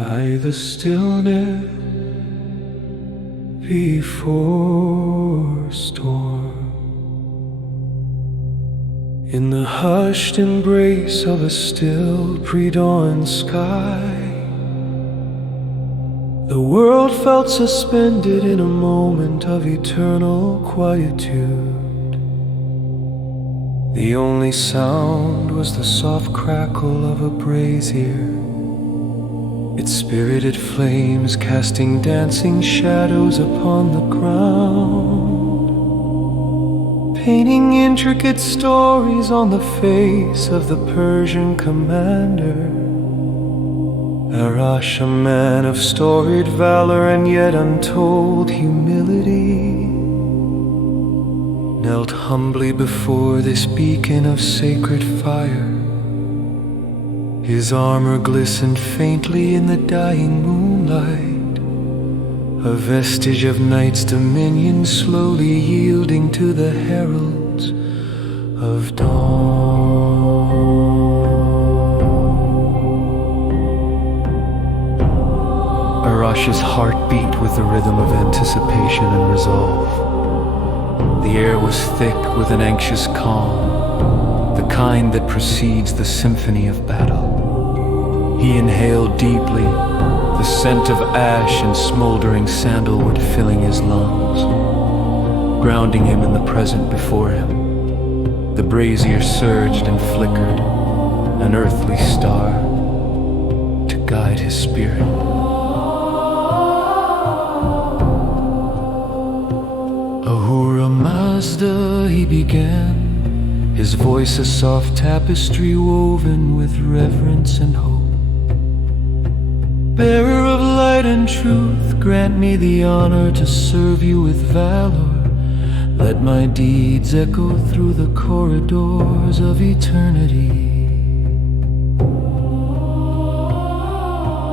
by the stillness before storm. In the hushed embrace of a still pre-dawn sky, the world felt suspended in a moment of eternal quietude. The only sound was the soft crackle of a brazier, its spirited flames casting dancing shadows upon the ground, painting intricate stories on the face of the Persian commander. Arash, a man of storied valor and yet untold humility, knelt humbly before this beacon of sacred fire. His armor glistened faintly in the dying moonlight, a vestige of night's dominion slowly yielding to the heralds of dawn. Arash's heart beat with the rhythm of anticipation and resolve. The air was thick with an anxious calm, the kind that precedes the symphony of battle. He inhaled deeply, the scent of ash and smoldering sandalwood filling his lungs, grounding him in the present before him. The brazier surged and flickered, an earthly star to guide his spirit. Ahura Mazda, he began, his voice a soft tapestry woven with reverence and hope. Bearer of light and truth, grant me the honor to serve you with valor. Let my deeds echo through the corridors of eternity.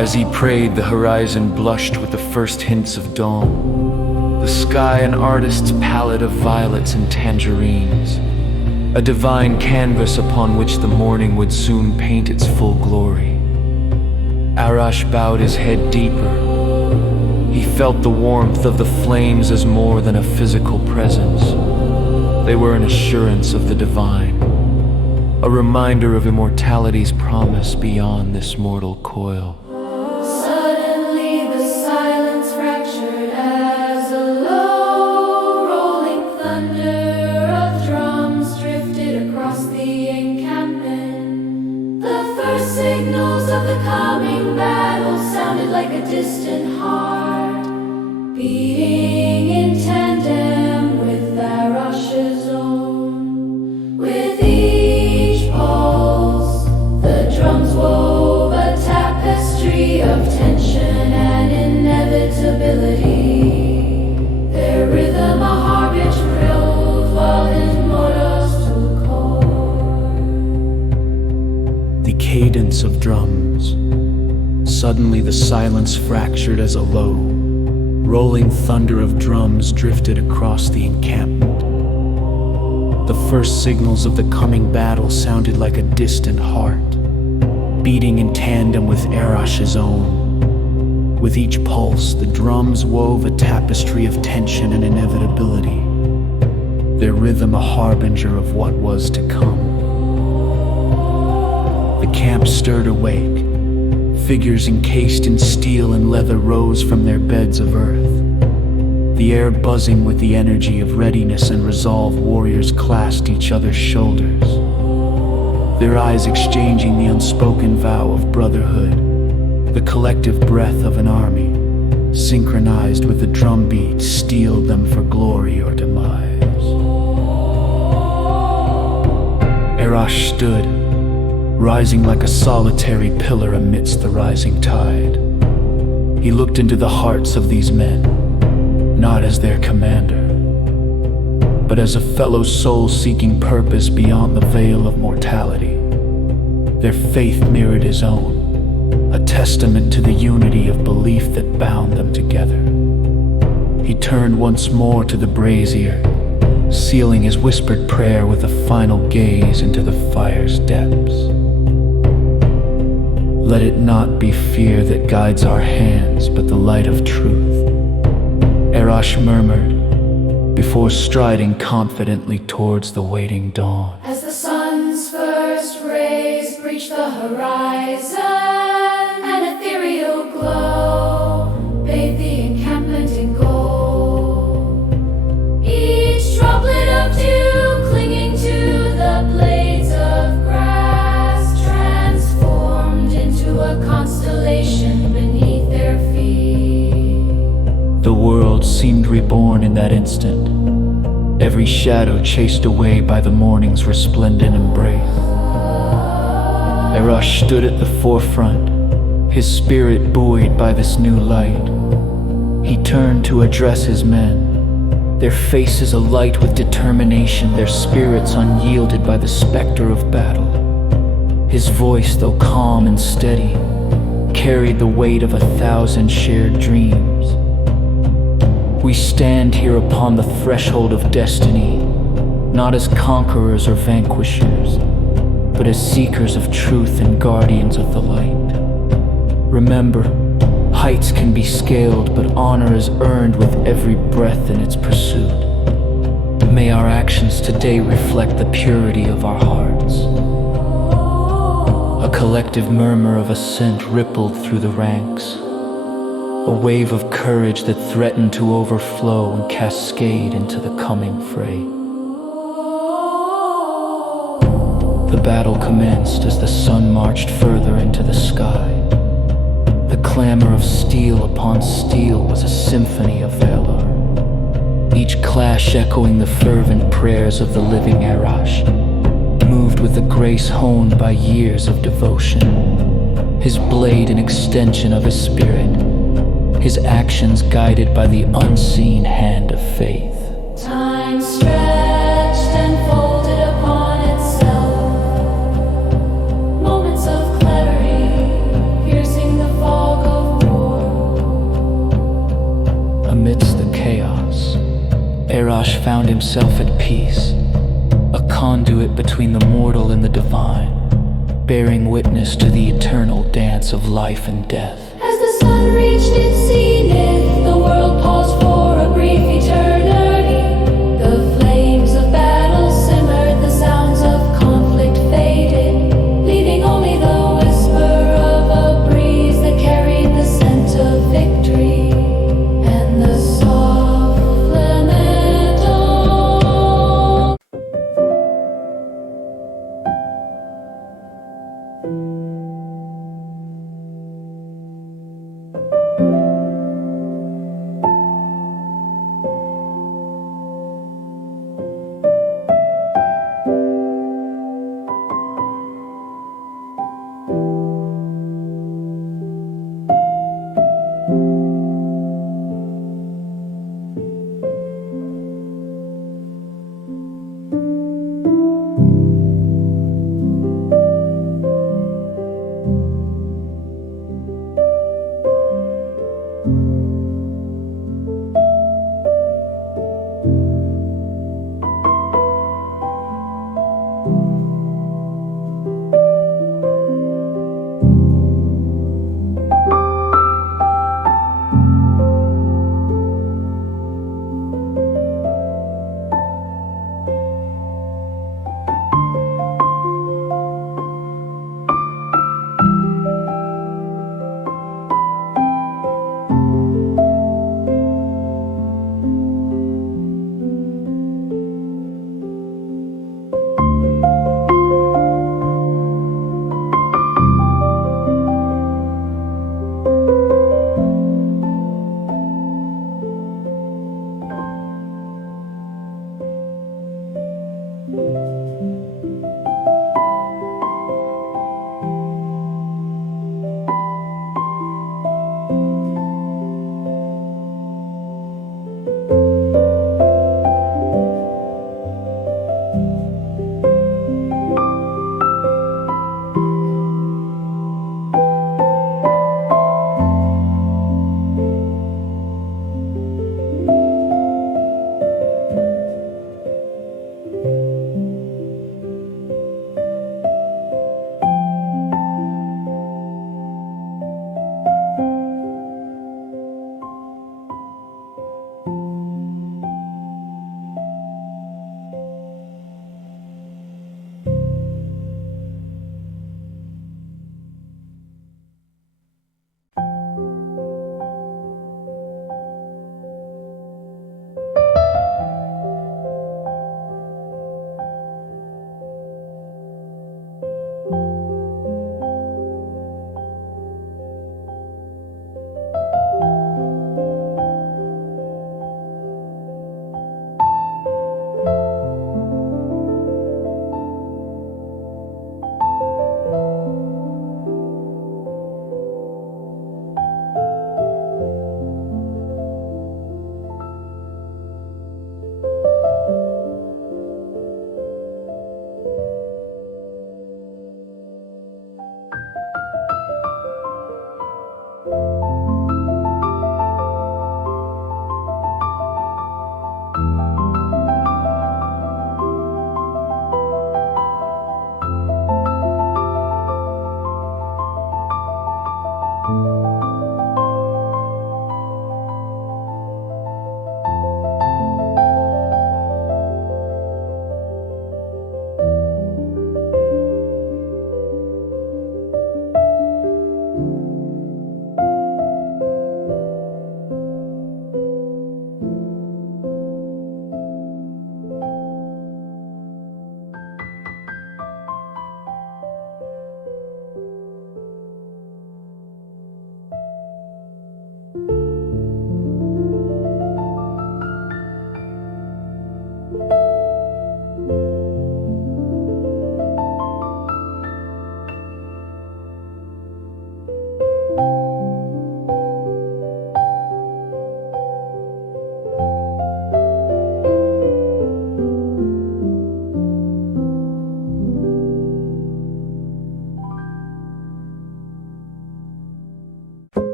As he prayed, the horizon blushed with the first hints of dawn. The sky an artist's palette of violets and tangerines, a divine canvas upon which the morning would soon paint its full glory. Arash bowed his head deeper. He felt the warmth of the flames as more than a physical presence. They were an assurance of the divine, a reminder of immortality's promise beyond this mortal coil. Suddenly the silence fractured as a low rolling thunder of drums drifted across the encampment. The first signals of the coming battle sounded like a distant heart, beating in tandem with Arash's own. With each pulse, the drums wove a tapestry of tension and inevitability. Their rhythm a harbinger thrilled while his mortars took hold. The cadence of drums. Suddenly the silence fractured as a low, rolling thunder of drums drifted across the encampment. The first signals of the coming battle sounded like a distant heart, beating in tandem with Arash's own. With each pulse, the drums wove a tapestry of tension and inevitability, their rhythm a harbinger of what was to come. The camp stirred awake. Figures encased in steel and leather rose from their beds of earth. The air buzzing with the energy of readiness and resolve, warriors clasped each other's shoulders, their eyes exchanging the unspoken vow of brotherhood, the collective breath of an army, synchronized with the drumbeat, steeled them for glory or demise. Arash stood, rising like a solitary pillar amidst the rising tide. He looked into the hearts of these men, not as their commander, but as a fellow soul seeking purpose beyond the veil of mortality. Their faith mirrored his own, a testament to the unity of belief that bound them together. He turned once more to the brazier, sealing his whispered prayer with a final gaze into the fire's depths. Let it not be fear that guides our hands, but the light of truth. Erash murmured, before striding confidently towards the waiting dawn. As the sun's first rays breach the horizon, an ethereal glow bathed the encampment in gold. Each droplet of dew clinging to the blades of grass transformed into a constellation beneath their feet. The world seemed reborn in that instant, every shadow chased away by the morning's resplendent embrace. Erash stood at the forefront, his spirit buoyed by this new light. He turned to address his men, their faces alight with determination, their spirits unyielded by the specter of battle. His voice, though calm and steady, carried the weight of 1,000 shared dreams. We stand here upon the threshold of destiny, not as conquerors or vanquishers, but as seekers of truth and guardians of the light. Remember, heights can be scaled, but honor is earned with every breath in its pursuit. May our actions today reflect the purity of our hearts. A collective murmur of assent rippled through the ranks, a wave of courage that threatened to overflow and cascade into the coming fray. The battle commenced as the sun marched further into the sky. The clamor of steel upon steel was a symphony of valor, each clash echoing the fervent prayers of the living Erash, moved with the grace honed by years of devotion, his blade an extension of his spirit, his actions guided by the unseen hand of faith. Time stretched and folded upon itself, moments of clarity piercing the fog of war. Amidst the chaos, Erash found himself at peace, a conduit between the mortal and the divine, bearing witness to the eternal dance of life and death. As the sun reached its zenith, the world paused for a brief eternity. The flames of battle simmered, the sounds of conflict faded, leaving only the whisper of a breeze that carried the scent of victory and the soft lament of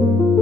you.